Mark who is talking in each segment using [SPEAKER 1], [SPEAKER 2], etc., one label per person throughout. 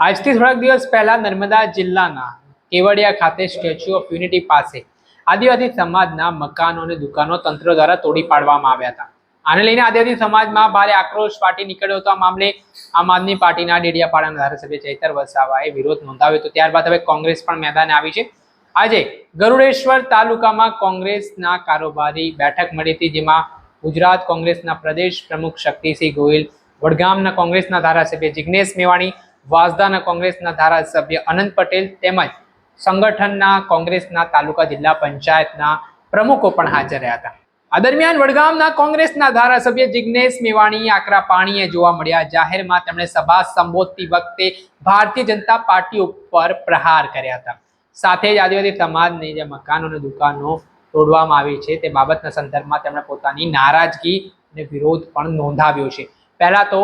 [SPEAKER 1] આજથી થોડાક દિવસ પહેલા નર્મદા જિલ્લાના કેવડિયા ખાતે સ્ટેચ્યુ ઓફ યુનિટી પાસે આદિવાસી સમાજના મકાનો અને દુકાનો તંત્ર દ્વારા તોડી પાડવામાં આવ્યા હતા. આને લઈને આદિવાસી સમાજમાં ભારે આક્રોશ ફાટી નીકળ્યો હતો. આ મામલે આમ આદમી પાર્ટીના ડેડિયાપાડાના ધારાસભ્ય ચૈતર વસાવાએ વિરોધ નોંધાવ્યો હતો. ત્યારબાદ હવે કોંગ્રેસ પણ મેદાને આવી છે. આજે ગરુડેશ્વર તાલુકામાં કોંગ્રેસના કારોબારી બેઠક મળી હતી, જેમાં ગુજરાત કોંગ્રેસના પ્રદેશ પ્રમુખ શક્તિસિંહ ગોહિલ, વડગામના કોંગ્રેસના ધારાસભ્ય જિગ્નેશ મેવાણી વાંસદાના કોંગ્રેસના ધારાસભ્ય અનંત પટેલ તેમજ સંગઠનના કોંગ્રેસના તાલુકા જિલ્લા પંચાયતના પ્રમુખો પણ હાજર રહ્યા હતા. આ દરમિયાન વડગામના કોંગ્રેસના ધારાસભ્ય જિગ્નેશ મેવાણી આકરા પાણીએ જોવા મળ્યા. જાહેરમાં તેમણે સભા સંબોધતી વખતે ભારતીય જનતા પાર્ટી ઉપર પ્રહાર કર્યા હતા. સાથે જ આદિવાસી સમાજની જે મકાનો અને દુકાનો તોડવામાં આવી છે તે બાબતના સંદર્ભમાં તેમણે પોતાની નારાજગી અને વિરોધ પણ નોંધાવ્યો છે. પહેલા તો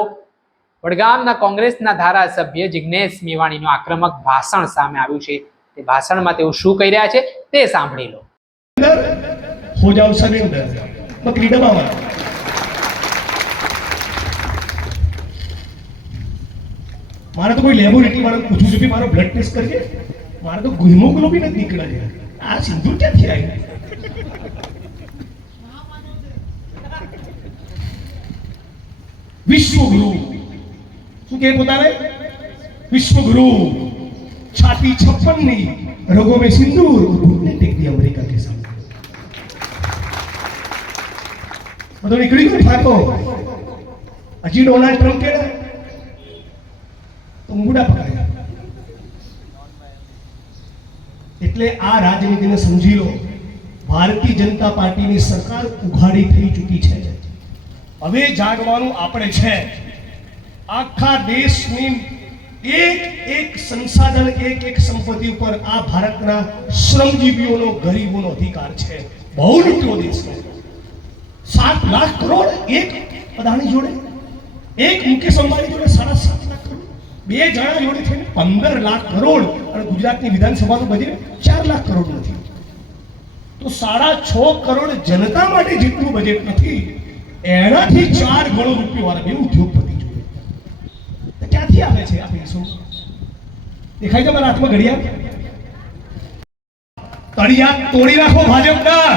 [SPEAKER 1] વડગામના કોંગ્રેસના ધારાસભ્ય જિજ્ઞેશ મેવાણીનું આક્રમક ભાષણ સામે આવ્યું છે. તે ભાષણમાં તેઓ શું કહી રહ્યા છે તે સાંભળી લો.
[SPEAKER 2] મારે તો કોઈ લેબોરેટરી વાળા પૂછું છું કે મારો બ્લડ ટેસ્ટ કરજે મારે તો હિમોગ્લોબિન જ નીકળે છે આ સિંદૂર ક્યાંથી આવી વિશ્વગુરુ શું કે પોતાને વિશ્વગુરુ છાતી છપ્પનની રગો મેં સિંદૂર અમેરિકા કે સામે. બધો નીકળી ગયો ઠાકો હજી ડોનાલ્ડ ટ્રમ્પ કેડા તો મુડા પકડાય. એટલે આ રાજનીતિને સમજી લો, ભારતીય જનતા પાર્ટીની સરકાર ઉઘાડી થઈ ચૂકી છે. હવે જાગવાનું આપણે છે. આખા દેશની એક એક સંસાધન, એક એક સંપત્તિ ઉપર આ ભારતના શ્રમજીવીઓનો, ગરીબોનો અધિકાર છે. બહુ લૂંટ્યો દેશનો. સાત લાખ કરોડ એક અદાણી જોડે, એક મુકેશ અંબાણી જોડે સાડા સાત લાખ કરોડ. બે જણા જોડે થઈને પંદર લાખ કરોડ. અને ગુજરાતની વિધાનસભાનું બજેટ ચાર લાખ કરોડ નથી. તો સાડા છ કરોડ જનતા માટે જેટલું બજેટ નથી, એનાથી ચાર ગણો રૂપિયો વાળા બે તો ક્યાંથી આવે છે આ પૈસો દેખાય છે મારા હાથમાં ઘડિયાળ? તળિયા તોડી નાખો ભાજપના.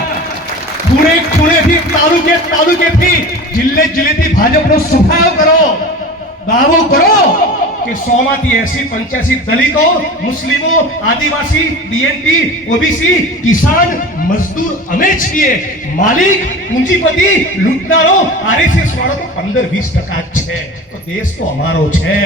[SPEAKER 2] ખૂણે ખૂણેથી, તાલુકે તાલુકેથી, જિલ્લે જિલ્લેથી ભાજપનો સુધાર કરો. દાવો કરો. કે સો માંથી એસી પંચ્યાસી દલિતો, મુસ્લિમો, આદિવાસી બીએનપી ઓબીસી કિસાન, મજદૂર અમે છીએ માલિક, પૂંજીપતિ, લૂંટનારો, આરએસએસ વાળો તો પંદર વીસ ટકા છે. તો દેશ તો અમારો છે.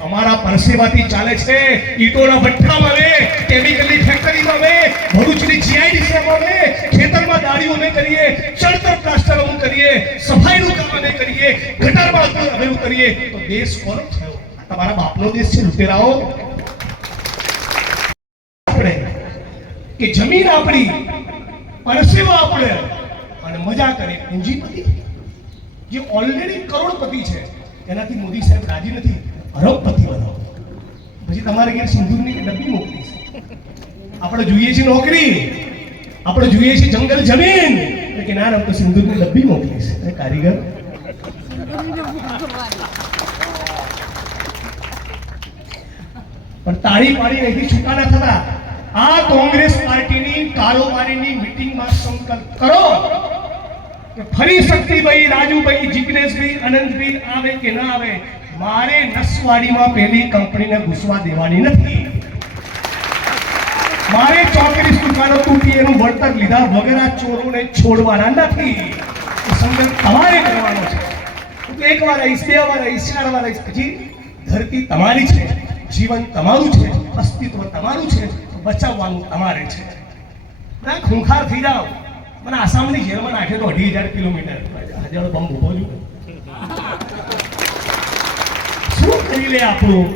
[SPEAKER 2] અમારા પરસેવાથી ચાલે છે. ઈટોના ભઠ્ઠામાં આવે કેમિકલની ફેક્ટરીમાં આવે ભરૂચની જીઆઈડીસીમાં આવે ખેતરમાં દાળીઓ અમે કરીએ, ચડતર પ્લાસ્ટર અમે કરીએ, સફાઈનું કામ અમે કરીએ, ગટરમાં અમે કરીએ. તો દેશ કોનો થયો તમારા બાપનો દેશ છે, લુટેરાઓ. આપણે કે જમીન આપણી, પરસેવા આપણે, અને મજા કરે પૂંજીપતિ જે ઓલરેડી કરોડપતિ છે, એનાથી મોદી સાહેબ રાજી નથી અરબપતિ બનાવો. પછી તમારે ઘેર સિંદૂરની ડબ્બી મોકલી છે? આપણે જોઈએ છીએ નોકરી, આપણે જોઈએ છીએ જંગલ જમીન. કે ના તો સિંદૂરની ડબ્બી મોકલી છે કારીગર. પણ તાળી પાડી અહીંથી છૂટા ના થતા. આ કોંગ્રેસ પાર્ટીની કારોબારીની મિટિંગમાં સંકલ્પ કરો કે ફરી શક્તિભાઈ, રાજુભાઈ, જિગ્નેશભાઈ, આનંદભાઈ આવે કે ના આવે, મારે નસવાડીમાં પેલી કંપનીને ઘૂસવા દેવાની નથી. મારે ચોત્રીસ દુકાનો તૂટી એનું વળતર લીધા વગર આ ચોરોને છોડવાના નથી. સંઘર્ષ તમારે કરવાનો છે. તો એક વાર આવીશ, બે વાર આવીશ, ચાર વાર આવીશ. પછી ધરતી તમારી છે. જીવન તમારું છે અસ્તિત્વ તમારું છે બચાવવાનું તમારે છે ના ખૂંખાર થઈ જાઓ મને આસામની જેલમાં નાખે તો અઢી હજાર કિલોમીટર હજારો બમ ઉભો છું શું કરી લે આપણું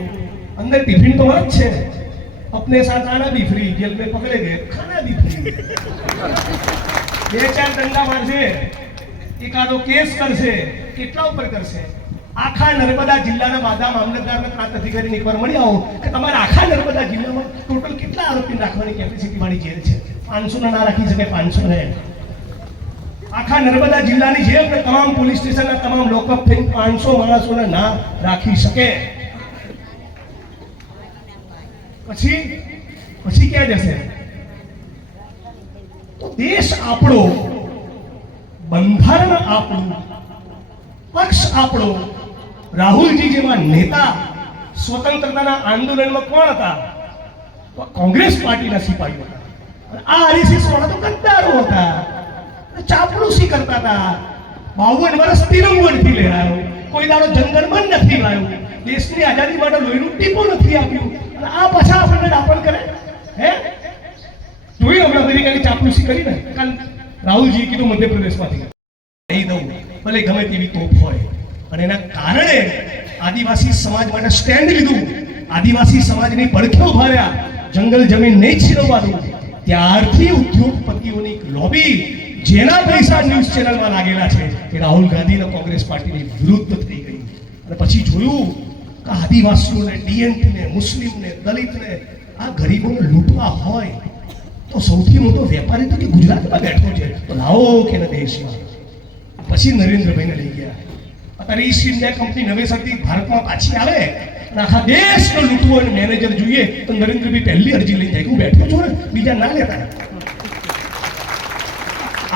[SPEAKER 2] અંદર ટિફિન તો વાત છે अपने साथ आना भी फ्री जेल में पकड़े गए खाना भी फ्री બે ચાર દંડા મારશે એકાદો કેસ કરશે કેટલા ઉપર કરશે આખા નર્મદા જિલ્લાના બાદા મામલતદારને પ્રાંત અધિકારીને એકવાર મળી આવો કે તમારા આખા નર્મદા જિલ્લામાં ટોટલ કેટલા આરોપી રાખવાની કેપેસિટી વાળી જેલ છે? પાંચસો ના રાખી શકે, પાંચસો ને આખા નર્મદા જિલ્લાની જેલ કે તમામ પોલીસ સ્ટેશનના તમામ લોકઅપ થઈને પાંચસો માણસોને ના રાખી શકે. પછી પછી ક્યાં જશે? દેશ આપણો, બંધારણ આપણું, પક્ષ આપણો રાહુલજી જેવા નેતા સ્વતંત્રતાના આંદોલનમાં કોણ હતા? કોંગ્રેસ પાર્ટીના સિપાહીઓ હતા. આ આરએસએસ વાળા તો ગદ્દારો હતા. ચાપલુસી કરતા હતા. બાવન વર્ષ તિરંગો નથી લેરાયો કોઈ દાડો જનગણમન નથી લાવ્યો દેશની આઝાદી માટે લોહીનું ટીપું નથી આપ્યું. અને આ પાછા આપણને દાપણ કરે? હે? જોયું હમણાં અમેરિકાની ચાપલુસી કરી ને? કાલ રાહુલજી કીધું મધ્યપ્રદેશમાંથી. કહી દઉં, ભલે ગમે તેવી તોપ હોય. અને એના કારણે આદિવાસી સમાજ માટે સ્ટેન્ડ લીધું. આદિવાસી સમાજની પડખે ઊભા જંગલ જમીન નહીં છીનવવાનું. ત્યારથી ઉદ્યોગપતિઓની લોબી જેના પૈસા ન્યૂઝ ચેનલમાં લાગેલા છે એ રાહુલ ગાંધી અને કોંગ્રેસ પાર્ટીની વિરુદ્ધ થઈ ગઈ. અને પછી જોયું કે આદિવાસીઓને, ડીએનપીને, મુસ્લિમને, દલિતને આ ગરીબોને લૂંટવા હોય તો સૌથી મોટો વેપારી તો કે ગુજરાતમાં બેઠો છે. તો લાવો કે દેશમાં. પછી નરેન્દ્રભાઈને લઈ ગયા. અત્યારે ઈસ્ટ ઇન્ડિયા કંપની નવેસરથી ભારતમાં પાછી આવે અને આખા દેશનો લૂંટવો અને મેનેજર જોઈએ તો નરેન્દ્રભાઈ પહેલી અરજી લઈને જાય હું બેઠો છું ને, બીજા ના લેતા.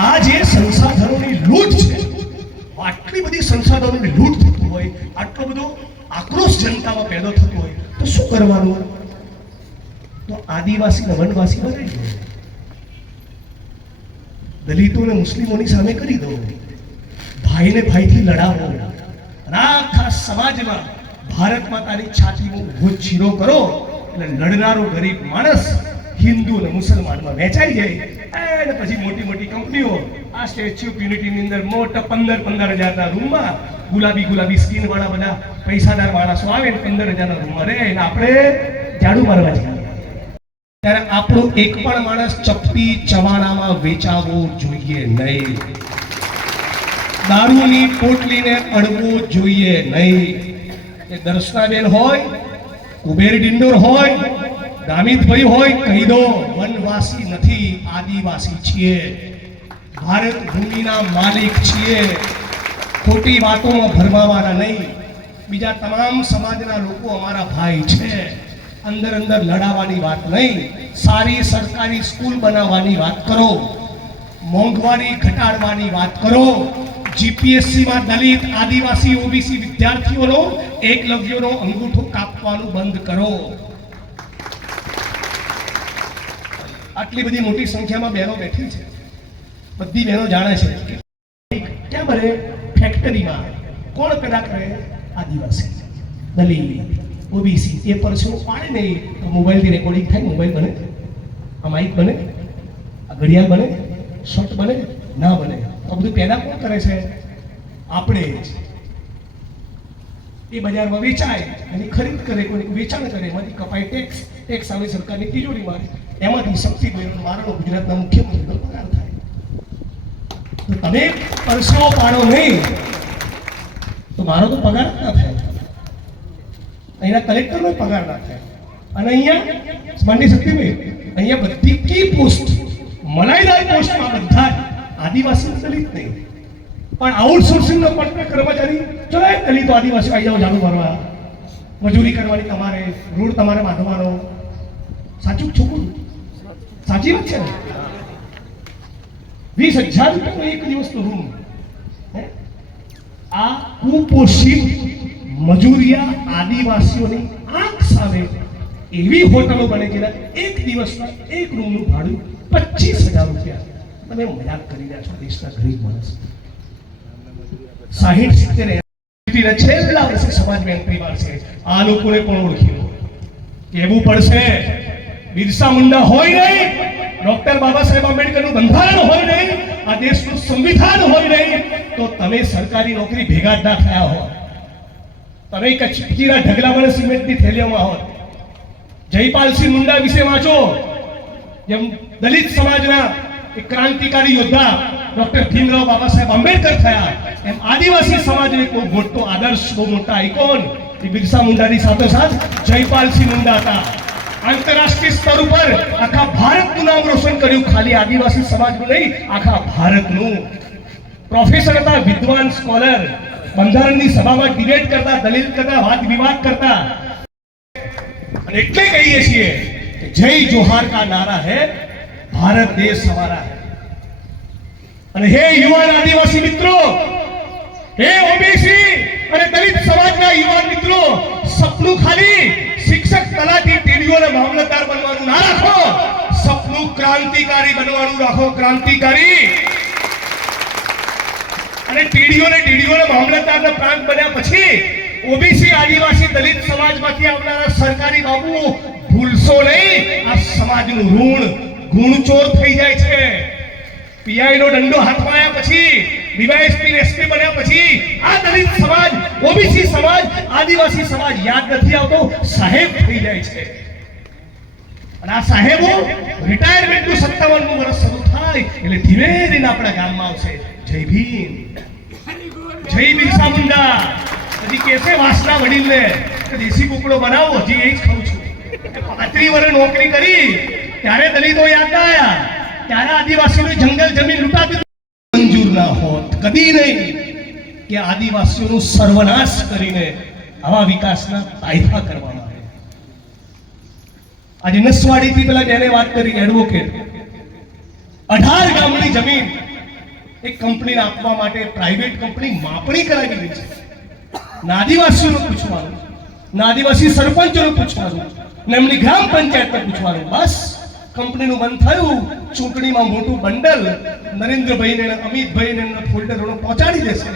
[SPEAKER 2] આ જે સંસાધનોની લૂંટ છે, આટલી બધી સંસાધનોની લૂંટ થતી હોય, આટલો બધો આક્રોશ જનતામાં પેદો થતો હોય, તો શું કરવાનું? તો આદિવાસી ને વનવાસી બનાવી દલિતો અને મુસ્લિમોની સામે કરી દો. ભાઈને ભાઈથી લડાવો. આખા સમાજમાં. ભારત માતાની છાતીનો ઊભો ચીરો કરો એટલે લડનારો ગરીબ માણસ હિન્દુ અને મુસલમાનમાં વેચાઈ જાય અને પછી મોટી મોટી કંપનીઓ આ સ્ટેચ્યુ ઓફ યુનિટીની અંદર મોટા પંદર પંદર હજારના રૂમમાં ગુલાબી ગુલાબી સ્કીન વાળા બધા પૈસાદાર માણસો આવે ને પંદર હજારના રૂમમાં રહે અને આપણે ઝાડુ મારવા જઈએ. ત્યારે આપણો એક પણ માણસ ચપટી ચવાણામાં વેચાવો જોઈએ નહીં. દારૂની પોટલીને અડવું જોઈએ નહીં. એ દર્શનાબેન હોય, કુબેર ડિંડોર હોય ગામિતભાઈ હોય, કહી દો, વનવાસી નથી, આદિવાસી છીએ. ભારત ભૂમિના માલિક છીએ. ખોટી વાતોમાં ભરમાવાના નહીં. બીજા તમામ સમાજના લોકો અમારા ભાઈ છે. અંદર અંદર લડાવાની વાત નહીં. સારી સરકારી સ્કૂલ બનાવવાની વાત કરો. મોંઘવારી ઘટાડવાની વાત કરો. જીપીએસસી માં દલિત, આદિવાસી, ઓબીસી વિદ્યાર્થીઓનો એકલવ્યનો અંગૂઠો કાપવાનું બંધ કરો. આટલી બધી મોટી સંખ્યામાં બહેનો બેઠી છે. બધી બહેનો જાણે છે ક્યાં બને ફેક્ટરીમાં કોણ પેદા કરે? આદિવાસી, દલિત, ઓબીસી, એ પર શું પાડે નહીં તો મોબાઈલથી રેકોર્ડિંગ થાય, મોબાઈલ બને, આ માઇક બને, આ ઘડિયાળ બને શર્ટ બને, ના બને. તો બધું પેદા કોણ કરે છે? આપણે એ બજારમાં વેચાય, એની ખરીદ કરે કોઈ વેચાણ કરે, એમાંથી કપાય ટેક્સ ટેક્સ આવે, સરકારની તિજોરીમાં એમાંથી શક્તિ બેનો મારો ગુજરાતના મુખ્યમંત્રીનો પગાર થાય. તો તમે પરસેવો પાડો નહીં, તો મારો તો પગાર ના થાય. અહીંના કલેક્ટરનો પગાર ના થાય. અને અહીંયા માનની શક્તિભાઈ અહીંયા બધી કી પોસ્ટ, મલાઈદાર પોસ્ટમાં બધા આદિવાસી દલિત નહીં. પણ આઉટસોર્સિંગ નો કોન્ટ્રાક્ટ કર્મચારી ચલો એ દલિતો આદિવાસી આવી જાઓ જાણું મારવા મજૂરી કરવાની તમારે રૂળ તમારે બાંધવાનો. સાચું છોકરું સાચી વાત છે ને? વીસ હજાર રૂપિયાનો એક દિવસનો રૂમ? આ કુપોષિત મજૂરિયા આદિવાસીઓની આંખ સામે એવી હોટલો બને જેના એક દિવસના એક રૂમનું ભાડું પચીસ હજાર રૂપિયા. તમે મજાક કરી રહ્યા છો દેશના ગરીબ માણસ. સાહીઠ સિત્તેર છેલ્લા વર્ષે સમાજમાં એન્ટ્રી મારશે આ લોકોને પણ ઓળખી લો કહેવું પડશે, બિરસા મુંડા હોય નહીં, ડોક્ટર બાબા સાહેબ આંબેડકરનું બંધારણ હોય નહીં, આ દેશનું સંવિધાન હોય નહીં, તો તમે સરકારી નોકરી ભેગા જ ના થયા હોત. તમે કચીરા ઢગલા વડે સિમેન્ટની થેલીઓમાં હોત. જયપાલસિંહ મુંડા વિશે વાંચો. જેમ દલિત સમાજના ક્રાંતિકારી યોદ્ધા ડોક્ટર ભીમરાવ બાબા સાહેબ આંબેડકર થયા. એમ આદિવાસી સમાજનો બહુ મોટો આદર્શ, બહુ મોટા આઇકોન એ બિરસા મુંડાની સાથોસાથ જયપાલસિંહ મુંડા હતા. આંતરરાષ્ટ્રીય સ્તર ઉપર આખા ભારતનું નામ રોશન કર્યું. ખાલી આદિવાસી સમાજનું નહીં, આખા ભારતનું. પ્રોફેસર હતા, વિદ્વાન સ્કોલર બંધારણની સભામાં ડિબેટ કરતા, દલીલ કરતા, વાદ વિવાદ કરતા. અને એટલે કહીએ છીએ જય જોહાર કા નારા હે ભારત દેશ હમારા અને હે યુવાન આદિવાસી મિત્રો, હે ઓબીસી અને દલિત સમાજના યુવાન મિત્રો, સપનું ખાલી શિક્ષક તલાટી ટીડીઓ અને મામલતદાર બનવાનું ના રાખો. સપનું ક્રાંતિકારી બનવાનું રાખો, ક્રાંતિકારી. અને ટીડીઓ ને ડીડીઓ ને મામલતદારના પ્રાંત બન્યા પછી ઓબીસી આદિવાસી દલિત સમાજમાંથી આવનારા સરકારી બાબુઓ ભૂલશો નહીં. આ સમાજનું ઋણ ગુણચોર થઈ જાય છે. પીઆઈ નો દંડો હાથમાં આવ્યા પછી, ડીવાયએસપી એસપી બન્યા પછી, આ દલિત સમાજ, ઓબીસી સમાજ, આદિવાસી સમાજ યાદ નથી આવતો, સાહેબ થઈ જાય છે. અને આ સાહેબો રિટાયરમેન્ટનું સત્તાવનમું વર્ષ શરૂ થાય, એટલે ધીમે ધીમે આપણા ગામમાં આવશે. જય ભીમ. જય બિરસા મુંડા હજી કેસે વાસના વડીલને દેશી કુકડો બનાવો, હજી એ જ ખાઉં છું. પાંત્રી વર્ષ નોકરી કરી ત્યારે દલિતો યાદ ના આવ્યા ત્યારે આદિવાસીઓની જંગલ જમીન લૂંટાતી મંજૂર ના હોત. કદી નહીં કે આદિવાસીઓનો સર્વનાશ કરીને આવા વિકાસના કાયદા કરવામાં આવે. આજે નસવાડીથી પેલા બેને વાત કરી એડવોકેટ અઢાર ગામની જમીન એક કંપનીને આપવા માટે પ્રાઇવેટ કંપની માપણી કરાવી રહી છે. ના આદિવાસીઓનું પૂછવાનું, ના આદિવાસી સરપંચોનું પૂછવાનું, ને એમની ગ્રામ પંચાયતને પૂછવાનું. બસ. કંપનીનું બંધ થયું. ચૂંટણીમાં મોટું બંડલ નરેન્દ્રભાઈને અને અમિતભાઈને એમના ફોલ્ડરોનો પહોંચાડી દેશે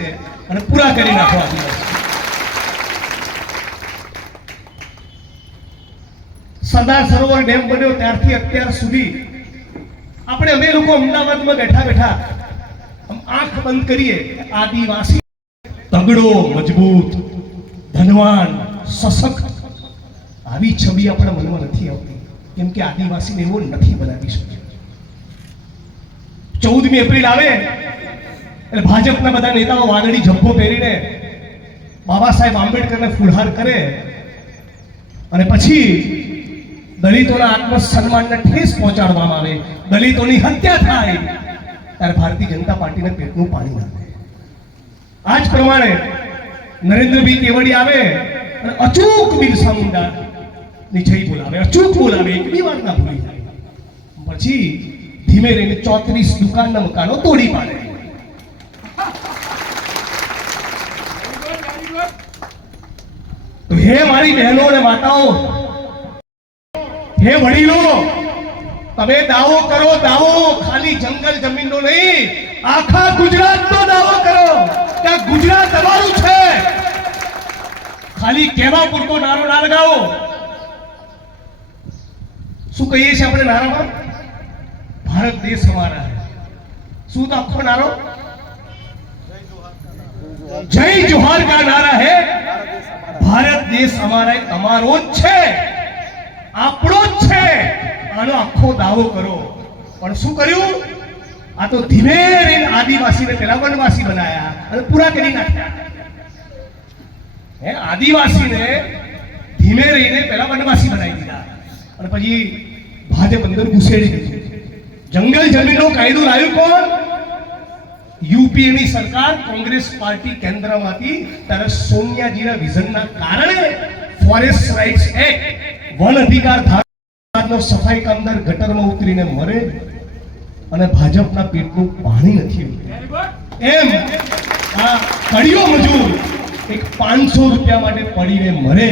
[SPEAKER 2] અને પૂરા કરી નાખવા સરદાર સરોવર ડેમ બન્યો ત્યારથી અત્યાર સુધી. આપણે અમે લોકો અમદાવાદમાં બેઠા બેઠા આંખ બંધ કરીએ. આદિવાસી તગડો, મજબૂત, ધનવાન, સશક્ત. આવી છબી આપણા મનમાં નથી આવતી. કેમ કે આદિવાસીને એવો નથી બનાવી શક્યો. ચૌદમી એપ્રિલ આવે, એટલે ભાજપના બધા નેતાઓ વાદળી જબ્બો પહેરીને બાબા સાહેબ આંબેડકરને ફુલહાર કરે અને પછી દલિતોના આત્મસન્માનને ઠેસ પહોંચાડવામાં આવે, દલિતોની હત્યા થાય, ત્યારે ભારતીય જનતા પાર્ટીને પેટનું પાણી નાખે. આ જ પ્રમાણે નરેન્દ્રભાઈ કેવડી આવે અને અચૂક બિરસા મુંડા ની બોલાવે, અચૂક બોલાવે એક બી વાર ના ભૂલી જાય. પછી ધીમે રહીને ચોત્રીસ દુકાનના મકાનો તોડી પાડે. હે મારી બહેનો અને માતાઓ, હે વડીલો, તમે દાવો કરો, દાવો, ખાલી જંગલ જમીનનો નહીં, આખા ગુજરાતનો દાવો કરો, કે ગુજરાત તમારું છે. ખાલી કેવા પૂરતો નારો ના લગાવો. શું કહીએ છીએ આપણે નારામાં? ભારત દેશ અમારા શું તો આખો નારો? જય જોહાર કા નારા હે? ભારત દેશ અમારા તમારો જ છે. આપણો જ છે. આનો આખો દાવો કરો. પણ શું કર્યું? આ તો ધીમે રહીને આદિવાસીને પેલા વનવાસી બનાયા. અને પૂરા કરી નાખ્યા. હે, આદિવાસીને ધીમે રહીને પેલા વનવાસી બનાવી દીધા. અને પછી ભાજપ અંદર ઘુસેડી જંગલ જમીનનો કાયદો લાવ્યું કોણ? યુપીએની સરકાર કોંગ્રેસ પાર્ટી કેન્દ્રમાંથી ત્યારે સોનિયાજીના વિઝનના કારણે ફોરેસ્ટ રાઇટ્સ એક્ટ, વન અધિકાર ધારાનો સફાઈ કામદાર ગટરમાં ઉતરીને મરે અને ભાજપના પેટનું પાણી નથી એમ આ કડિયો મજૂર એક પાંચસો રૂપિયા માટે પડીને મરે.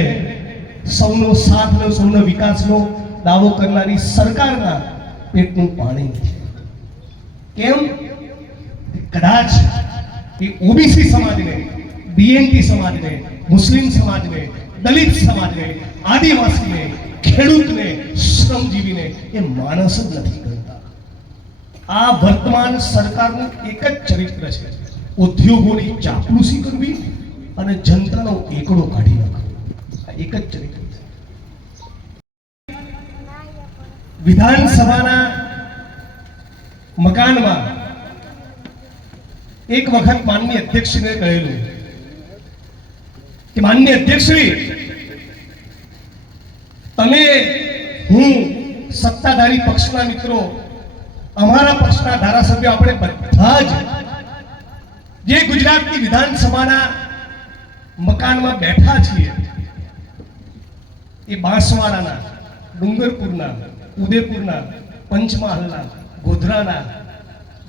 [SPEAKER 2] સૌનો સાથ નો સૌનો વિકાસનો દાવો કરનારી સરકારના પેટનું પાણી નથી કેમ? કદાચ એ ઓબીસી સમાજને બીએનટી સમાજને, મુસ્લિમ સમાજને, દલિત સમાજને, આદિવાસીને, ખેડૂતને, શ્રમજીવીને એ માણસ જ નથી ગણતા. આ વર્તમાન સરકારનું એક જ ચરિત્ર છે. ઉદ્યોગોની ચાપલૂસી કરવી અને જનતાનો એકડો કાઢી નાખવો. આ એક જ ચરિત્ર છે વિધાનસભાના મકાનમાં એક વખત માનની અધ્યક્ષને કહેલું કે માનની અધ્યક્ષશ્રી, તમે, હું સત્તાધારી પક્ષના મિત્રો, અમારા પક્ષના ધારાસભ્યો, આપણે બધા જ જે ગુજરાતની વિધાનસભાના મકાનમાં બેઠા છીએ, એ બાંસવાડાના, ડુંગરપુરના ઉદયપુરના પંચમહાલના, ગોધરાના,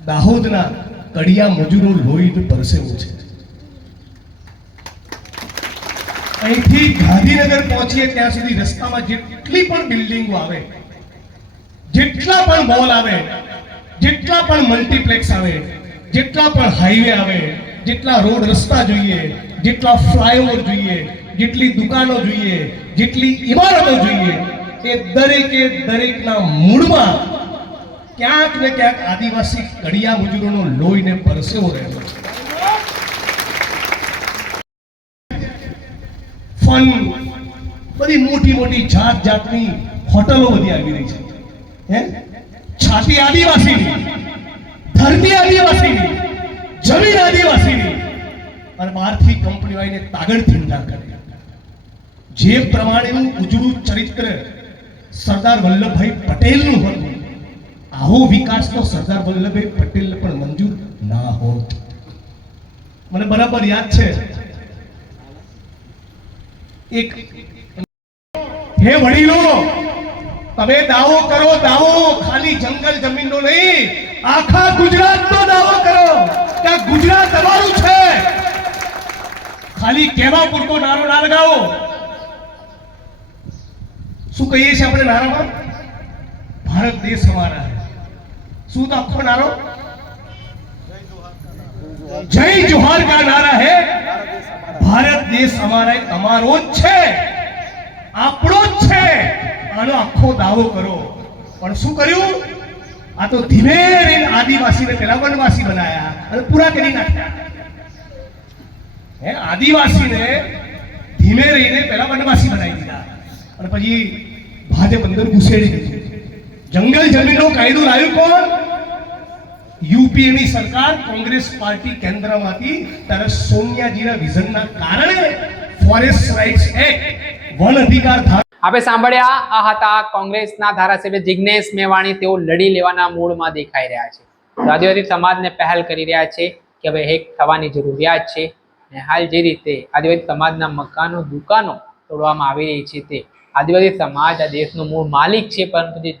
[SPEAKER 2] દાહોદના કડિયા મજૂરો લોહી પરસેવો છે. અહીંથી ગાંધીનગર પહોંચીએ ત્યાં સુધી રસ્તામાં જેટલી પણ બિલ્ડિંગો આવે, જેટલા પણ મોલ આવે, જેટલા પણ મલ્ટીપ્લેક્સ આવે, જેટલા પણ હાઈવે આવે, જેટલા રોડ રસ્તા જોઈએ, જેટલા ફ્લાયઓવર જોઈએ, જેટલી દુકાનો જોઈએ, જેટલી ઇમારતો જોઈએ એ દરેકે દરેકના મૂળમાં ક્યાંક ને ક્યાંક આદિવાસી કડિયા મજૂરોનો લોહીને પરસેવો રહેલો ફન, બધી મોટી મોટી જાત જાતની હોટલો બધી આવી રહી છે. હે? છાતી આદિવાસીની, ધરતી આદિવાસીની, જમીન આદિવાસીની, અને બહારથી કંપનીઓ આવીને તાગડ ધીંધા કરે. જે પ્રમાણેનું ઉજળું ચરિત્ર સરદાર વલ્લભભાઈ પટેલનું હતું. આવો વિકાસ તો સરદાર વલ્લભભાઈ પટેલને પણ મંજૂર ના હોત. મને બરાબર યાદ છે. એક હે વડીલો, તમે દાવો કરો, દાવો. ખાલી જંગલ જમીનનો નહીં, આખા ગુજરાતનો દાવો કરો. કે ગુજરાત તમારું છે. ખાલી કેવા પૂરતો નારો ના લગાવો. કહીએ છીએ આપણે નારામાં? ભારત દેશ અમારા શું તો આખો નારો? જય જોહાર કા નારા હે? ભારત દેશ અમારા તમારો જ છે. આપણો જ છે. આનો આખો દાવો કરો. પણ શું કર્યું? આ તો ધીમે રહીને આદિવાસીને પેલા વનવાસી બનાયા. અને પૂરા કરી નાખ્યા. હે, આદિવાસીને ધીમે રહીને પેલા વનવાસી બનાવી દીધા. અને પછી ભાજપ બંદર દીધું જંગલ જમીનનો કાયદો લાવ્યો કોણ? યુપીએની સરકાર કોંગ્રેસ પાર્ટી કેન્દ્રમાંથી ત્યારે સોનિયાજીના વિઝનના કારણે ફોરેસ્ટ રાઇટ્સ એક્ટ વન અધિકાર
[SPEAKER 1] આપણે સાંભળ્યા, આ હતા કોંગ્રેસના ધારાસભ્ય જિગ્નેશ મેવાણી. તેઓ લડી લેવાના મૂડમાં દેખાઈ રહ્યા છે. આદિવાસી સમાજને પહેલ કરી રહ્યા છે કે હવે હેક થવાની જરૂરિયાત છે. અને હાલ જે રીતે આદિવાસી સમાજના મકાનો, દુકાનો તોડવામાં આવી રહી છે તે આદિવાસી સમાજ આ દેશનો મૂળ માલિક છે, પરંતુ જે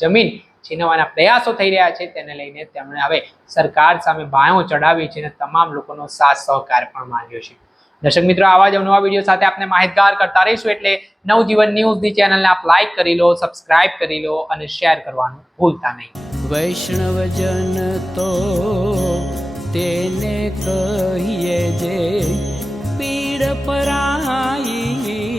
[SPEAKER 1] જમીન છીનવાના પ્રયાસો થઈ રહ્યા છે, તેને લઈને તેમણે હવે સરકાર સામે બાયો ચડાવી છે અને તમામ લોકોનો સાથ સહકાર પણ માંગ્યો છે. દર્શક મિત્રો, આવા જ નવા વીડિયો સાથે આપણે માહિતગાર કરતા રહીશું એટલે નવજીવન ન્યૂઝની ચેનલને આપ લાઈક કરી લો, સબસ્ક્રાઇબ કરી લો અને શેર કરવાનું ભૂલતા નહીં.
[SPEAKER 3] વૈષ્ણવજન તો તેને કહીએ જે પીડ પરાઈ